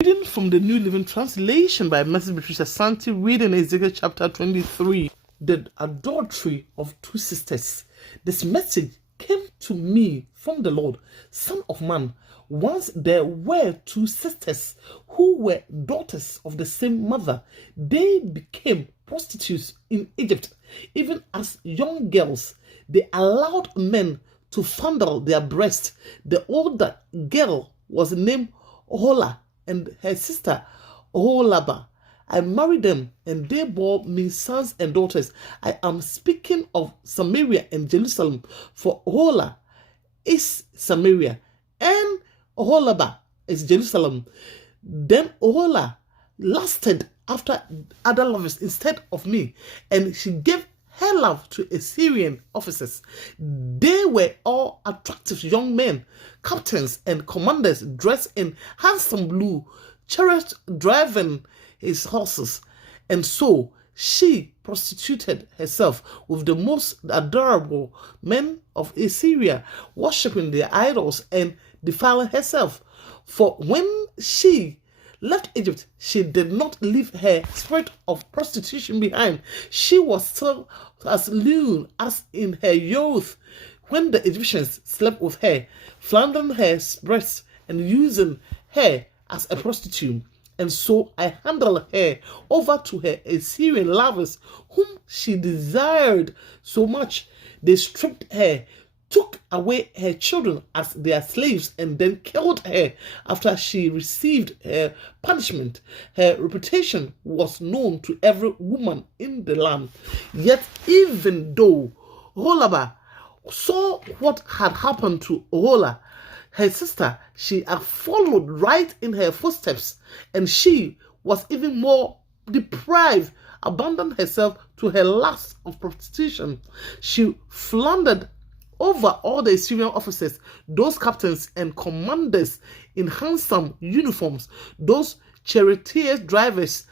Reading from the New Living Translation by Mrs. Patricia Santi, reading Ezekiel chapter 23, the adultery of two sisters. This message came to me from the Lord. Son of man, once there were two sisters who were daughters of the same mother. They became prostitutes in Egypt. Even as young girls, they allowed men to fondle their breasts. The older girl was named Ohola, and her sister Oholaba. I married them, and they bore me sons and daughters. I am speaking of Samaria and Jerusalem, for Ohola is Samaria, and Oholaba is Jerusalem. Then Ohola lusted after other lovers instead of me, and she gave her love to Assyrian officers. They were all attractive young men, captains and commanders, dressed in handsome blue chariots, driving his horses. And so she prostituted herself with the most adorable men of Assyria, worshipping their idols and defiling herself. For when she left Egypt, she did not leave her spirit of prostitution behind. She was still as lewd as in her youth when the Egyptians slept with her, flattering her breasts and using her as a prostitute. And so I handed her over to her Assyrian lovers, whom she desired so much. They stripped her, took away her children as their slaves, and then killed her after she received her punishment. Her reputation was known to every woman in the land. Yet even though Oholaba saw what had happened to Ohola, her sister, she had followed right in her footsteps, and she was even more deprived, abandoned herself to her lust of prostitution. She floundered over all the Assyrian officers, those captains and commanders in handsome uniforms, those charioteer drivers,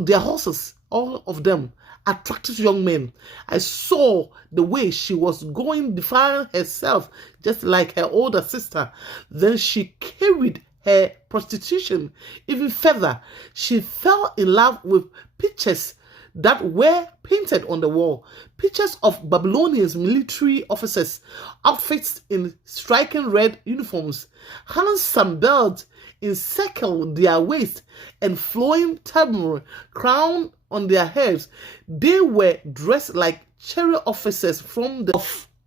their horses, all of them attractive young men. I saw the way she was going, defiling herself just like her older sister. Then she carried her prostitution even further. She fell in love with pictures that were painted on the wall, pictures of Babylonian military officers, outfits in striking red uniforms, handsome belts encircled their waists, and flowing turban crown on their heads. They were dressed like chariot officers from the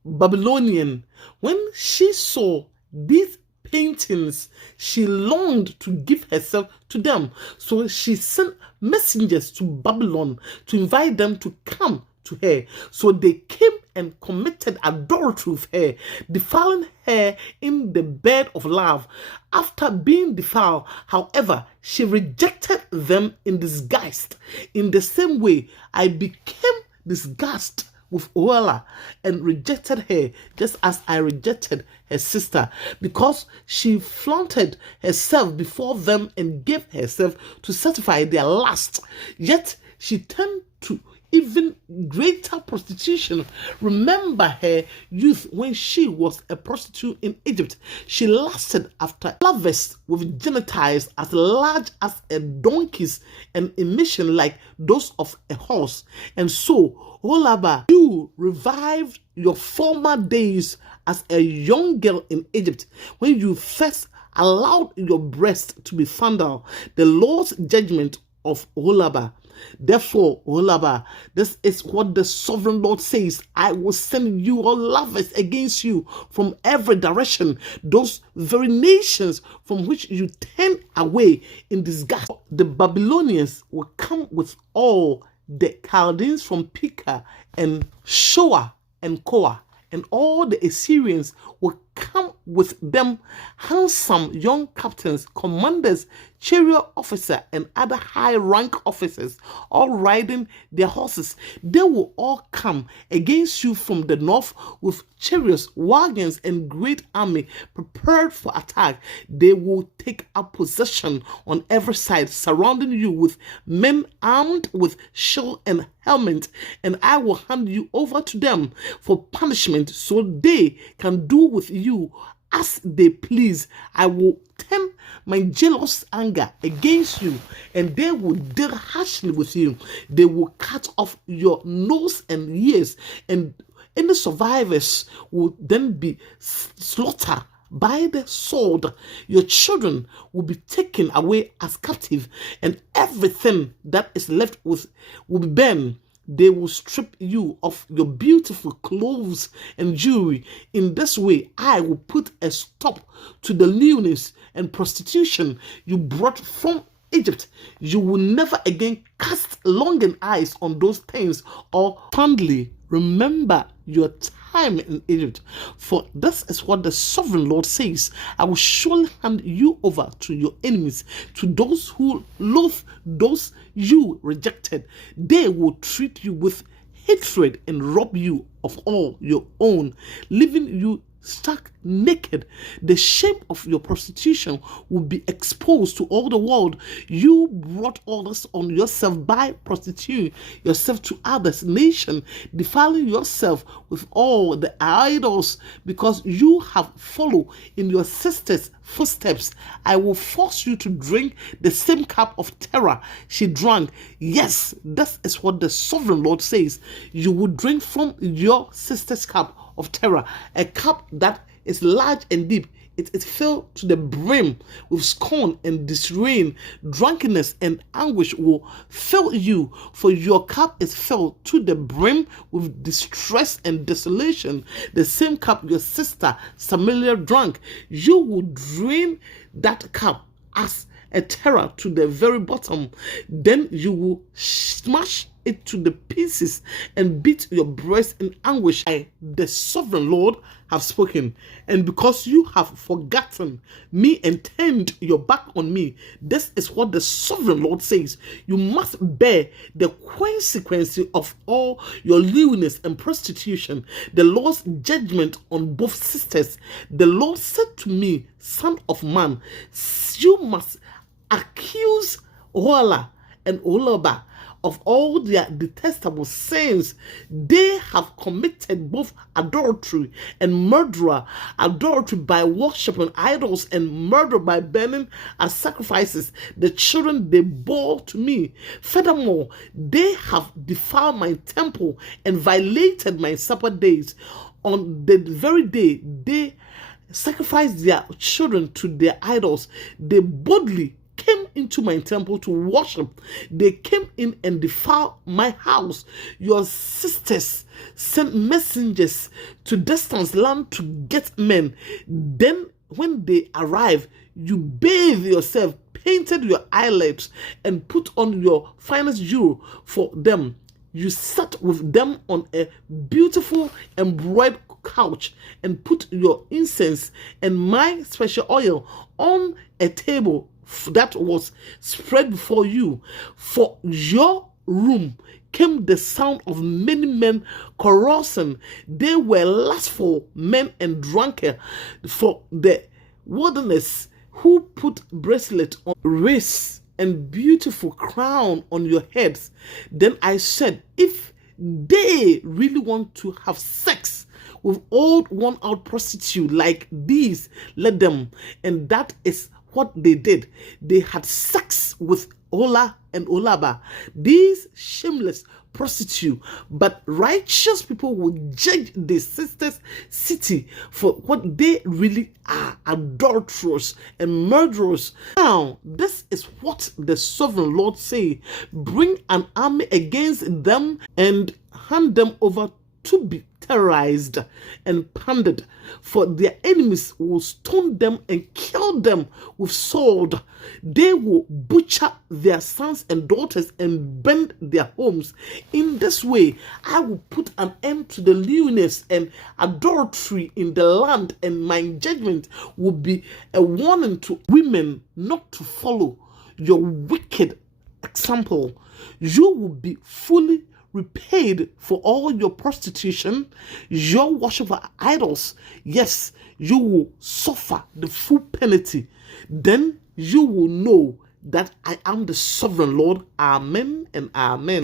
Babylonian. When she saw these paintings, she longed to give herself to them. So she sent messengers to Babylon to invite them to come to her. So they came and committed adultery with her, defiling her in the bed of love. After being defiled, however, she rejected them in disgust. In the same way, I became disgusted with Ohola and rejected her, just as I rejected her sister, because she flaunted herself before them and gave herself to satisfy their lust. Yet she turned to even greater prostitution. Remember her youth when she was a prostitute in Egypt. She lusted after lovers with genitals as large as a donkey's and emission like those of a horse. And so, Oholaba, you revived your former days as a young girl in Egypt when you first allowed your breast to be fondled. The Lord's judgment of Oholaba. Therefore, Oholaba, this is what the sovereign Lord says: I will send you all lovers against you from every direction, those very nations from which you turn away in disgust. The Babylonians will come with all the Chaldeans from Pekah and Shoa and Koa, and all the Assyrians will come with them, handsome young captains, commanders, chariot officer, and other high-rank officers, all riding their horses. They will all come against you from the north with chariots, wagons, and great army prepared for attack. They will take up possession on every side, surrounding you with men armed with shield and helmet, and I will hand you over to them for punishment, so they can do with you as they please. I will turn my jealous anger against you, and they will deal harshly with you. They will cut off your nose and ears, and any survivors will then be slaughtered by the sword. Your children will be taken away as captive, and everything that is left with will be burned. They will strip you of your beautiful clothes and jewelry. In this way, I will put a stop to the lewdness and prostitution you brought from Egypt. You will never again cast longing eyes on those things or fondly remember your time in Egypt. For this is what the sovereign Lord says: I will surely hand you over to your enemies, to those who loathe those you rejected. They will treat you with hatred and rob you of all your own, leaving you stark naked. The shame of your prostitution will be exposed to all the world. You brought all this on yourself by prostituting yourself to others' nation, defiling yourself with all the idols, because you have followed in your sister's footsteps. I will force you to drink the same cup of terror she drank. Yes, this is what the sovereign Lord says. You will drink from your sister's cup of terror, a cup that is large and deep. It is filled to the brim with scorn and disdain. Drunkenness and anguish will fill you, for your cup is filled to the brim with distress and desolation. The same cup your sister Samaria drank. You will drain that cup as a terror to the very bottom. Then you will smash it to the pieces and beat your breast in anguish. I, the sovereign Lord, have spoken. And because you have forgotten me and turned your back on me, this is what the sovereign Lord says: you must bear the consequence of all your lewdness and prostitution, the Lord's judgment on both sisters. The Lord said to me, son of man, you must accuse Oholah and Oholiba of all their detestable sins. They have committed both adultery and murder, adultery by worshiping idols and murder by burning as sacrifices the children they bore to me. Furthermore, they have defiled my temple and violated my Sabbath days. On the very day they sacrificed their children to their idols, they boldly came into my temple to worship. They came in and defiled my house. Your sisters sent messengers to distant land to get men. Then when they arrived, you bathed yourself, painted your eyelids, and put on your finest jewel for them. You sat with them on a beautiful embroidered couch and put your incense and my special oil on a table that was spread before you. For your room came the sound of many men carousing. They were lustful men and drunken for the wilderness, who put bracelet on wrists and beautiful crown on your heads. Then I said, if they really want to have sex with old worn-out prostitutes like these, let them. And that is what they did. They had sex with Oholah and Oholiba, these shameless prostitutes. But righteous people will judge the sister's city for what they really are: adulterers and murderers. Now, this is what the sovereign Lord say: bring an army against them and hand them over to be terrorized and plundered, for their enemies will stone them and kill them with sword. They will butcher their sons and daughters and burn their homes. In this way, I will put an end to the lewdness and adultery in the land, and my judgment will be a warning to women not to follow your wicked example. You will be fully repaid for all your prostitution, your worship of idols. Yes, you will suffer the full penalty. Then you will know that I am the sovereign Lord. Amen and amen.